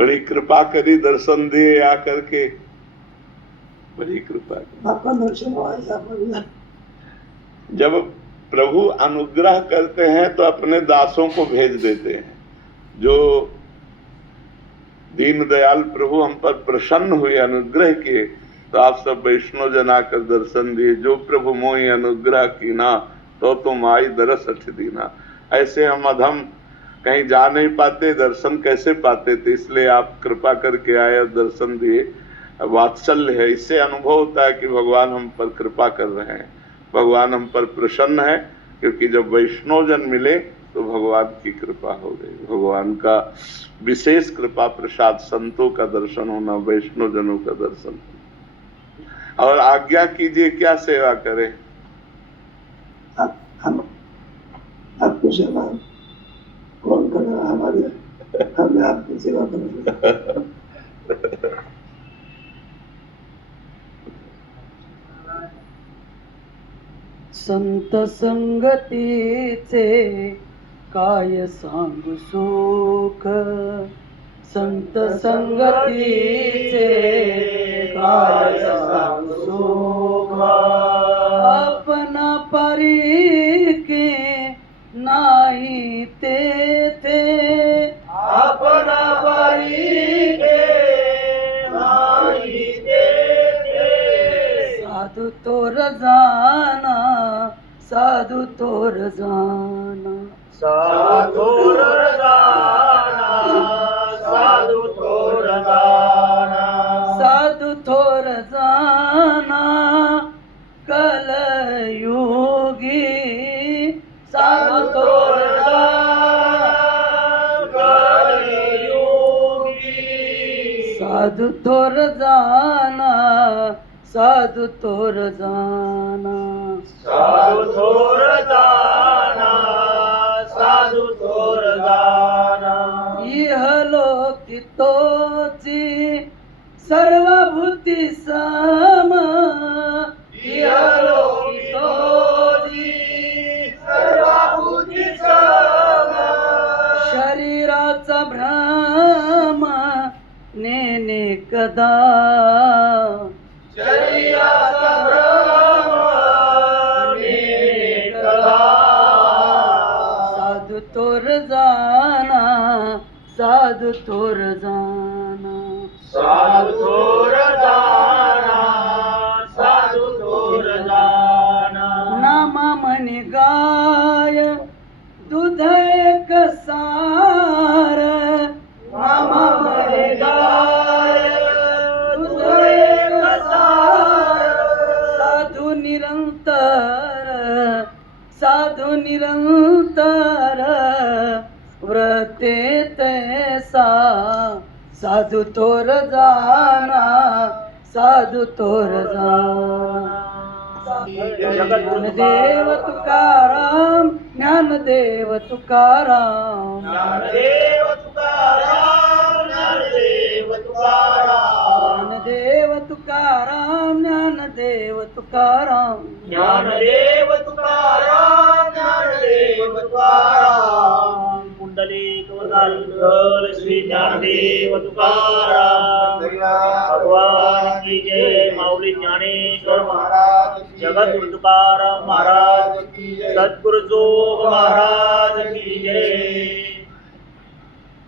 बड़ी कृपा करी, दर्शन दिए आकर के, बड़ी कृपा। जब प्रभु अनुग्रह करते हैं तो अपने दासों को भेज देते हैं। जो दीन दयाल प्रभु हम पर प्रसन्न हुए, अनुग्रह किए, तो आप सब वैष्णव जन आकर दर्शन दिए। जो प्रभु मोहि अनुग्रह कीना, तो तुम आई दरस अठ दीना। ऐसे हम अधम कहीं जा नहीं पाते, दर्शन कैसे पाते थे, इसलिए आप कृपा करके आए और दर्शन दिए। वात्सल्य है, इससे अनुभव होता है कि भगवान हम पर कृपा कर रहे हैं, भगवान हम पर प्रसन्न है। क्योंकि जब वैष्णव जन मिले तो भगवान की कृपा हो गई। भगवान का विशेष कृपा प्रसाद, संतों का दर्शन होना, वैष्णव जनों का दर्शन। और आज्ञा कीजिए, क्या सेवा करें? हम आपकी सेवा कौन करेगा? हमारे हमें आपकी सेवा करेंगे। संत संगतीचे काय सांगू सुख, संत संगतीचे काय सांगू सुख। अपना परीके नाही तेथे, अपना परीके नाही तेथे। साधु तोर जाना, साधु तोर जाना, साधु तोर जाना, साधु तोर जाना, साधु तोर जाना कलयुगी, साधु तोर जाना कलयुगी। साधु तोर जाना, साधु तोर जाना, साधु तोर जाना, साधु तोर जाना। इहलोकी तोची सर्वभूती सम, इहलोकी तोची सर्वभूती सम। शरीराचा भ्रम नेने कदा, शरीराचा भ्रम नेने कदा। साधु तोर जाना, साधु तोर जाना, साधु तोर जाना, साधु तोर जाना। नामा म्हणी गाय दूध एक सार, नामा म्हणी गाय दूध एक सार। साधु निरंतर, साधु निरंतर व्रते तैसा। साधु तोर जाना, साधु तोर जाना। ज्ञानदेव तुकाराम, ज्ञानदेव तुकाराम, ज्ञानदेव तुकाराम, ज्ञानदेव तुकाराम, ज्ञानदेव तुकाराम, ज्ञानदेव तुकाराम, ज्ञानदेव तुकाराम, ज्ञानदेव तुकाराम। कुंडलिक वरदान श्री ज्ञानदेव तुकाराम भगवान की जय। माऊली ज्ञानेश्वर महाराज, जगद्गुरु तुकाराम महाराज, सद्गुरु जोग महाराज की